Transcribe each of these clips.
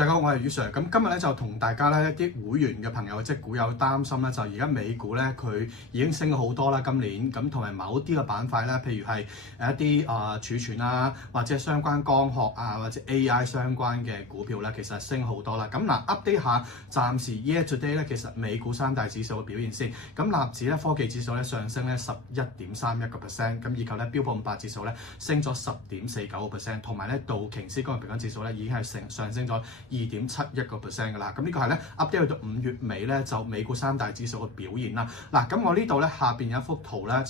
大家好，我係余 Sir。咁今日咧就同大家咧一啲會員嘅朋友，即係股友擔心咧，就而家美股咧佢已經升咗好多啦，今年咁同埋某啲嘅板塊咧，譬如係一啲儲存啊，或者相關光學啊，或者 AI 相關嘅股票咧，其實升好多啦。咁嗱 update 下，暫時 year to date 咧，其實美股三大指數嘅表現先。咁納指咧科技指數咧上升咧11.31%，咁以及咧標普500指數咧升咗10.49%，同埋咧道瓊斯工業平均指數咧已經係上升咗2.71% 㗎啦，咁呢個係咧 update 去到5月尾咧就美股三大指數嘅表現啦。嗱，咁我呢度咧下邊有一幅圖咧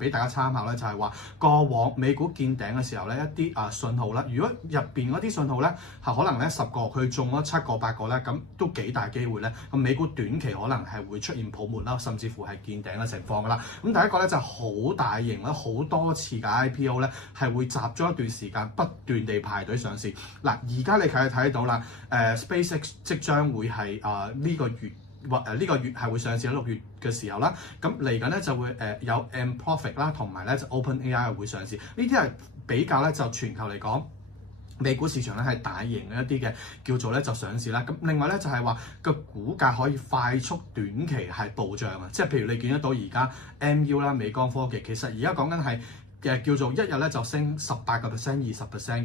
俾大家參考咧，就係話過往美股見頂嘅時候咧一啲信號啦，如果入邊嗰啲信號咧係可能咧10個佢中咗7個8個咧，咁都幾大機會咧，咁美股短期可能係會出現泡沫啦，甚至乎係見頂嘅情況㗎啦。咁第一個咧就好大型啦，好多次嘅 IPO 咧係會集中一段時間不斷地排隊上市。嗱，而家你睇到啦。SpaceX 即將會係呢個月或呢個月係會上市喺6月嘅時候啦，咁嚟緊咧就會有 Anthropic 啦，同埋咧就 OpenAI 會上市。呢啲係比較咧就全球嚟講，美股市場咧係大型嘅一啲嘅叫做咧就上市啦。咁另外咧就係話個股價可以快速短期係暴漲啊，即係譬如你見得到而家 MU 啦、美光科技，其實而家講緊係。叫做一日咧就升18%、20%，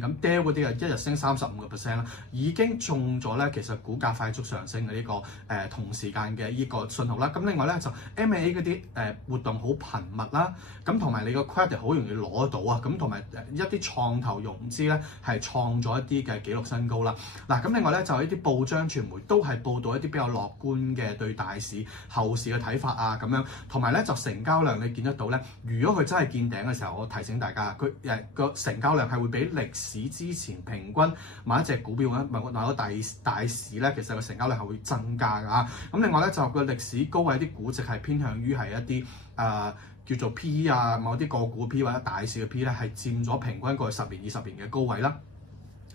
咁 Dell 嗰啲啊一日升35%啦，已經中咗咧。其實股價快速上升嘅呢個同時間嘅呢個信號啦。咁另外咧就 M&A 嗰啲活動好頻密啦，咁同埋你個 credit 好容易攞到啊，咁同埋一啲創投融資咧係創咗一啲嘅紀錄新高啦。嗱，咁另外咧就一啲報章傳媒都係報道一啲比較樂觀嘅對大市後市嘅睇法啊咁樣，同埋咧就成交量你見得到咧，如果佢真係見頂嘅時候，我提醒大家，佢個成交量係會比歷史之前平均買一隻股票咧，買個大市咧，其實個成交量係會增加㗎。咁另外咧就個歷史高位啲估值係偏向於係一啲叫做 PE 啊，某啲個股 P 或者大市嘅 P 咧係佔咗平均過去10年、20年嘅高位啦。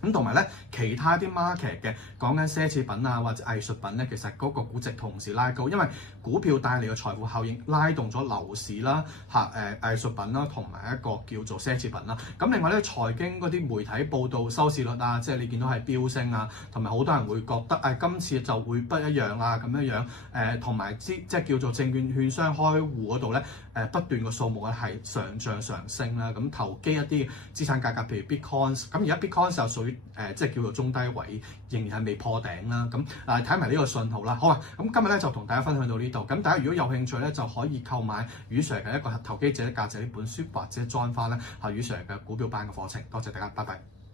咁同埋咧，其他啲 market 嘅講緊奢侈品啊或者藝術品咧，其實嗰個估值同時拉高，因為股票帶嚟嘅財富效應拉動咗樓市啦、藝術品啦，同埋一個叫做奢侈品啦。咁另外咧，財經嗰啲媒體報道收視率啊，即係你見到係飆升啊，同埋好多人會覺得今次就會不一樣啊咁樣樣同埋即係叫做證券商開戶嗰度咧不斷個數目咧係上升啦。咁投機一啲資產價格，譬如 Bitcoin， 咁而家 Bitcoin 就屬於即係叫做中低位，仍然係未破頂啦。咁睇埋呢個信號啦。好啊，咁今日咧就同大家分享到呢度。咁大家如果有興趣咧，就可以購買余 Sir 嘅一個投機者的價值呢本書，或者 join 翻咧余 Sir 嘅股票班嘅課程。多謝大家，拜拜。